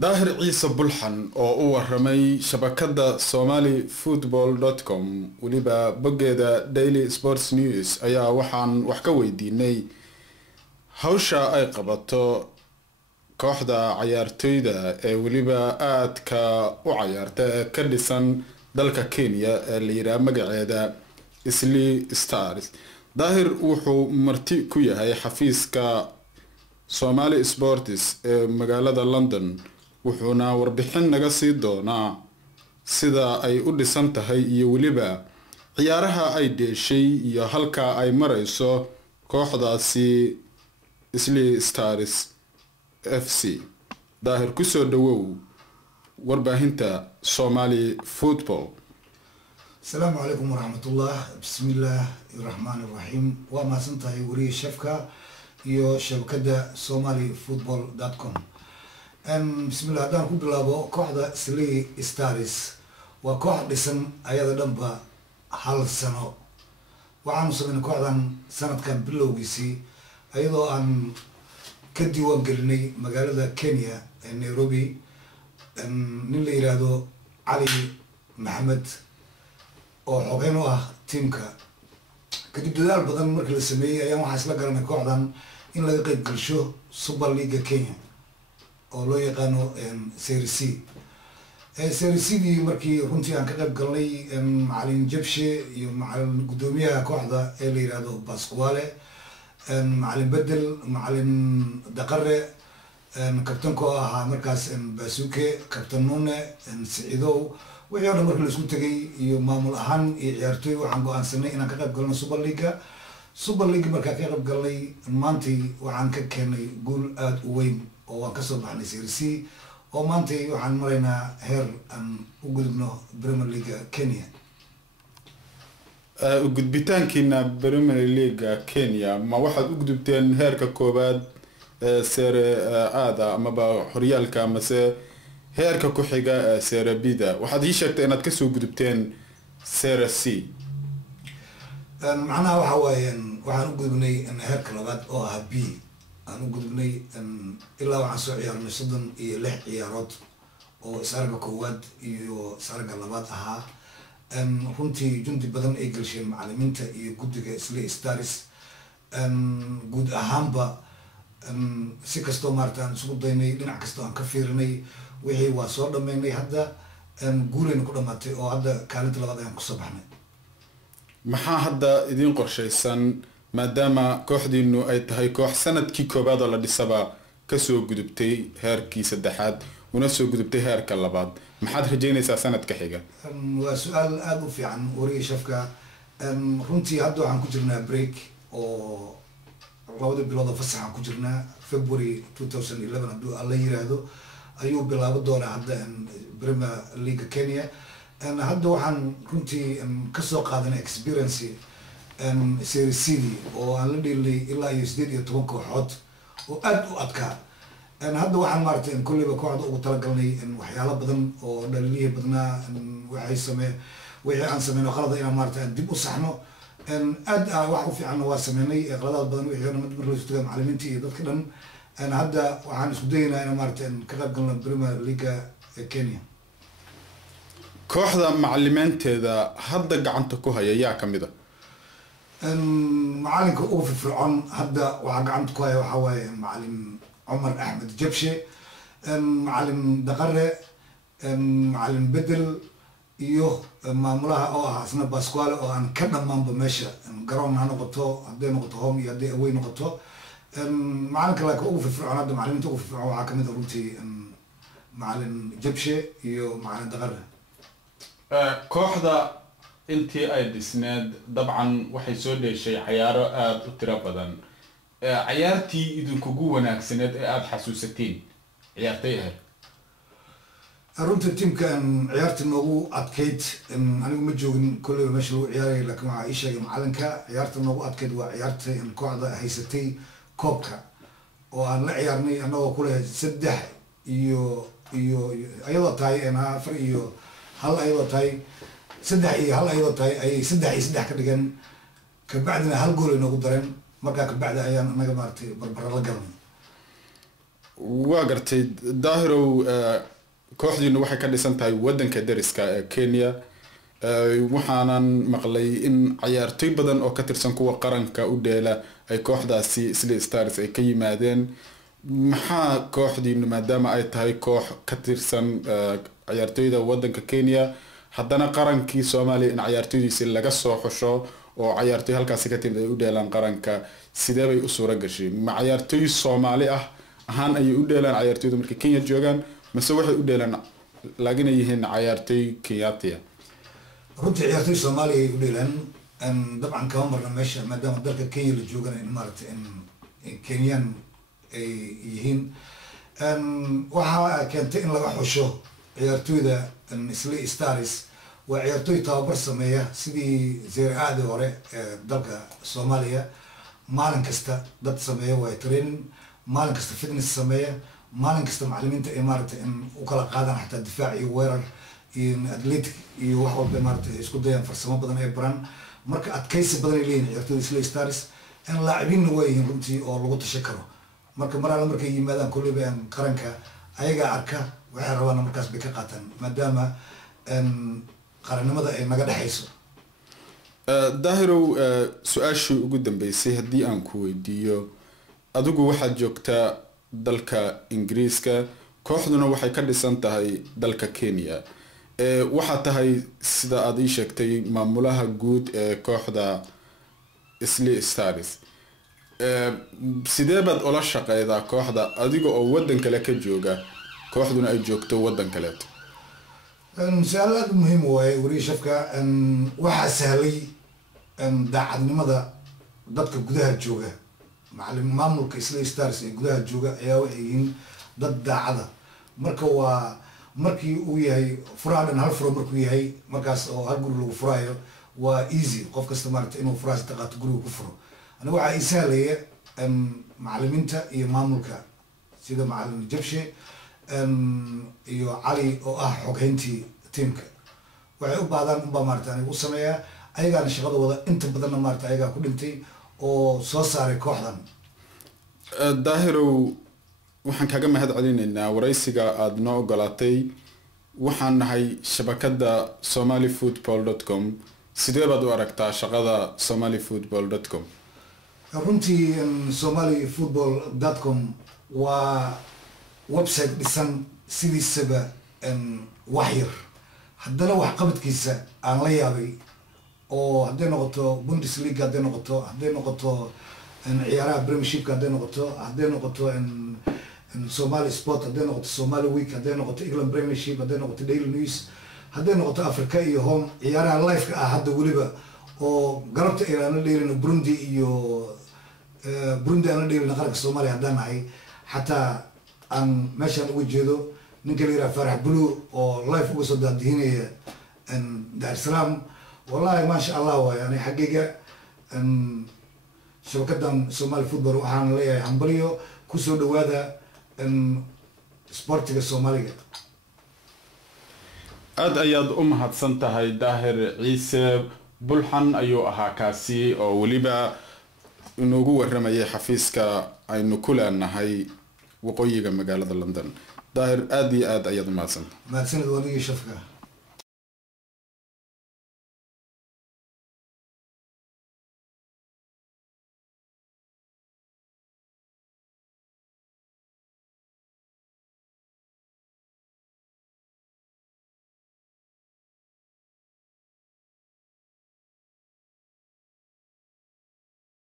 daahir ciise bulxan oo u waramay shabakada somalifootball.com waliba bogeeda Daily Sports News ayaa waxaan wax ka weydiinay hawsha ay qabato kooxda ciyaartoyda ee waliba aadka u ciyaarta ka dhisan dalka Kenya ee la yiraahdo magaceeda Islii Stars. daahir wuxuu marti ku yahay xafiiska Somali Sports ee magaalada London wuxuuna warbixin naga sii doonaa sida ay u dhisan tahay iyo waliba ciyaaraha ay dheeshay iyo halka ay marayso kooxdaasi Islii Stars FC. daahir ku soo dhawow warbaahinta Somali Football. السلام عليكم ورحمة الله. بسم الله الرحمن الرحيم. وما سنتهي وري شفكة يو شبكة somalifootball.com. بسم الله دان كل لابو كوحدة سلي ستارز وكوحدة سن أيضا دنبا حال سنة وعن سنة كوحدة سنة كان بلوغيسي أيضا أن كدي وانقلني مقالة كينيا نيروبي نيلي إرادو علي محمد oo xogeen u ah teamka kadib dadaal badan markii la sameeyay ayaan waxa isla garanay kooxdan in laga qayb galsho Super League Kenya oo loo yaqaano Serie C. Serie C markii runtii aan ka qayb galnay macallin Jabshe iyo macallin gudoomiyaha kooxda ee la yiraahdo Pasquale macallin Bedel macallin Daqare kabtanka ahaa markaas Basuke kabtan Nune Siciidow wixii oo dhan markii la isku tagay iyo maamul ahaan iyo ciyaartoy waxaan go'aansanay inaan ka qayb galno Super League markaa ka qayb galnay maantay waxaan ka keenay gool aad u weyn oo waan ka soo baxnay Serie C oo maantay waxaan maraynaa heer aan u gudubno Premier League Kenya. u gudbitaankiina Premier League Kenya ma waxaad u gudubteen heerka koobaad Serie A ama horyaalka amase heerka ku xiga Serie B waxaad ii sheegtay inaad ka soo gudubteen Serie C. macnaha waxa weeyaan waxaan u gudubnay heerka labaad oo ah B aan u gudubnay ilaa waxaan soo ciyaarnay 36 ciyaarood oo isarga koowaad iyo isarga labaad ahaa runtii jundi badan ay galsheen macallimiinta iyo guddiga Islii Stars guud ahaanba si kastoo maartaan isugu daynay dhinac kastoo aan ka fiirinay wixii waa soo dhameynay hadda guulayna ku dhamaatay oo hadda kaalinta labaad ayaan ku soo baxnay. maxaa hadda idin qorshaysan maadaama kooxdiinu ay tahay koox sanadkii koobaad oo la dhisaba ka soo gudubtay heerkii saddexaad una soo gudubtay heerka labaad maxaad rajaynaysaa sanadka xiga? waa su'aal aad u fiican wariye shafka. runtii hadda waxaan ku jirnaa break oo labada bilood oo fasax aan ku jirnaa February 2011 hadduu alla yiraahdo ayuu bilaabo doonaa hadda Premier League Kenya. hadda waxaan runtii ka soo qaadanay experience Serie C oo aan la dheelay ilaa iyo 18 kooxood oo aad u adkaa. hadda waxaan maartay kulliba kooxda ugu talagalnay waxyaalo badan oo dhaliiliye badnaa wixii aan sameeyno qalad inaan maartay dib u saxno aad wax u fiican waa sameynay qaladaad badan wixii markii la isku macallimiinta iyo dadka dhan hadda waxaan isku daynaa inaan maartay ka qayb galno Premier League Kenya. kooxda macallimiinteeda hadda gacanta ku haya yaa kamid ah? macallinka ugu firfircoon hadda waxa gacanta ku haya waxa waaye macallin Umar Ahmed Jabshe, macallin Daqare, macallin Bedel iyo maamulaha oo ah asna Pasquale oo aan ka dhamaanba meesha garoon ha noqoto hadday noqoto home iyo hadday away noqoto. macallinka laakiin ugu firfircoon hadda macallimiinta ugu firfircoon waxaa kamid ah runtii macallin Jabshe iyo macallin Daqare. kooxda intii ay dhisneed dabcan waxay soo dheeshay ciyaaro aad u tiro badan. ciyaartii idinkugu wanaagsaneed ee aad xasuusateen ciyaartay ahayd? runtii teamkan ciyaartii noogu adkayd anigu ma joogin kulliba meesha lagu ciyaarayay laakiin waxaa ii sheegay macallinka ciyaarta noogu adkayd waa ciyaartay kooxda haysatay koobka oo aan la ciyaarnay annagoo ku leh 3 iyo ayadoo tahay 4 iyo 1 ayadoo tahay 3 iyo 1 ayadoo tahay ay 3 iyo 3 ka dhigan kabacdina 1 gool ay noogu dareen markaa kabacdi ayaan anaga maartay barbara la galnay. waa gartay daahirow kooxdiina waxay ka dhisan tahay wadanka dariska ee Kenya waxaanan maqlay in ciyaartoy badan oo ka tirsan kuwa qaranka u dheela ay kooxdaasi Slee Stars ay ka yimaadeen maxaa kooxdiina maadaama ay tahay koox ka tirsan ciyaartoyda wadanka Kenya haddana qarankii Soomaaliya in ciyaartoydiisa laga soo xusho oo ciyaartoy halkaas ka timid ay u dheelaan qaranka sidee bay u suura gashay ma ciyaartoy Soomaali ah ahaan ay u dheelaan ciyaartoyda markay Kenya joogaan mase waxay u dheelaan laakiin ay yihiin ciyaartoy Kenyaatiya runtii ciyaartoy Soomaali ay u dheelaan dabcan kama marna meesha maadaama dalka Kenya la joogana in maaragtay in Kenyan ay yihiin waxa keentay in laga xusho ciyaartoyda Slee Stars waa ciyaartoy tababar sameeya sidii Zeeraadi hore dalka Soomaaliya maalin kasta dad sameeya waa training maalin kasta fitness sameeya maalin kasta macallimiinta ay maaragtay in u kala qaadaan xataa difaac iyo weerar iyo athletic iyo wax walba maaragtay isku dayaan farsamo badan ay baraan marka adkaysi badan ay leeyihiin ciyaartoyda Slee Stars in laacibiinna waa yihiin runtii oo lagu tasha karo marka marala markay yimaadaan kulliba qaranka ayaga arka waxay rabaan markaas bay ka qaataan maadaama qarannimada ay naga dhaxayso daahirow su-aashii ugu dambeysay haddii aan ku weydiiyo adigu waxaad joogtaa dalka Ingiriiska kooxduna waxay ka dhisan tahay dalka Kenya waxaa tahay sida aad ii sheegtay maamulaha guud ee kooxda Slee Stars sidee baad ula shaqeydaa kooxda adiga oo wadan kale ka jooga kooxduna ay joogto wadan kaleeto su'aal aad muhiim waaye wariye shafka waxaa sahlay daacadnimada dadka gudaha jooga maamulka Slee Stars ee gudaha jooga ayaa waxay yihiin dad daacada marka waa markii uu yahay furaadan hal furo markuu yahay markaas oo hal guri lagu furaayo waa easy qof kasta maaragtay inuu furaas taqaato guriga ku furo aniga waxaa ii sahlaya macallimiinta iyo maamulka sida macallin Jabshe iyo Cali oo ah xoghayntii teamka waxay u baahdaan unbaa maaragtay aniga u sameeyaa ayagaana shaqada wada inta badanna maaragtay ayagaa ku dhintay oo soo saaray kooxdan daahirow waxaan kaga mahad celinaynaa waraysiga aad noo ogolaatay waxaan nahay shabakada somalifootball.com sidee baad u aragtaa shaqada somalifootball.com runtii somalifootball.com waa website dhisan sidiisaba wax yar haddana wax qabadkiisa aan la yaabay oo hadday noqoto Bundesliga hadday noqoto ciyaaraha Premiership hadday noqoto Somali Sport hadday noqoto Somali Week hadday noqoto England Premiership hadday noqoto Daily News hadday noqoto Africa iyo Home ciyaaraha live ka ah hadda waliba oo garabta ilaana dheelina Burundi aan dheelina qaranka Soomaaliya haddaan nahay xataa aan meeshaan uga jeedo ninka la yiraahdo Farax Blue oo live uga soo daadihinaya Dar es Salaam wallahi ma sha Allah waa yani xaqiiqa shabakadan Somali Football waxaan leeyahay hambalyo ku soo dhawaada sportiga Soomaaliga aad ayaad u mahadsan tahay Daahir Ciise Bulxan ayuu ahaa kaasi oo waliba inoogu waramayay xafiiska aynu ku leenahay waqooyiga magaalada London Daahir aad iyo aad ayaad u mahadsan waliga shafka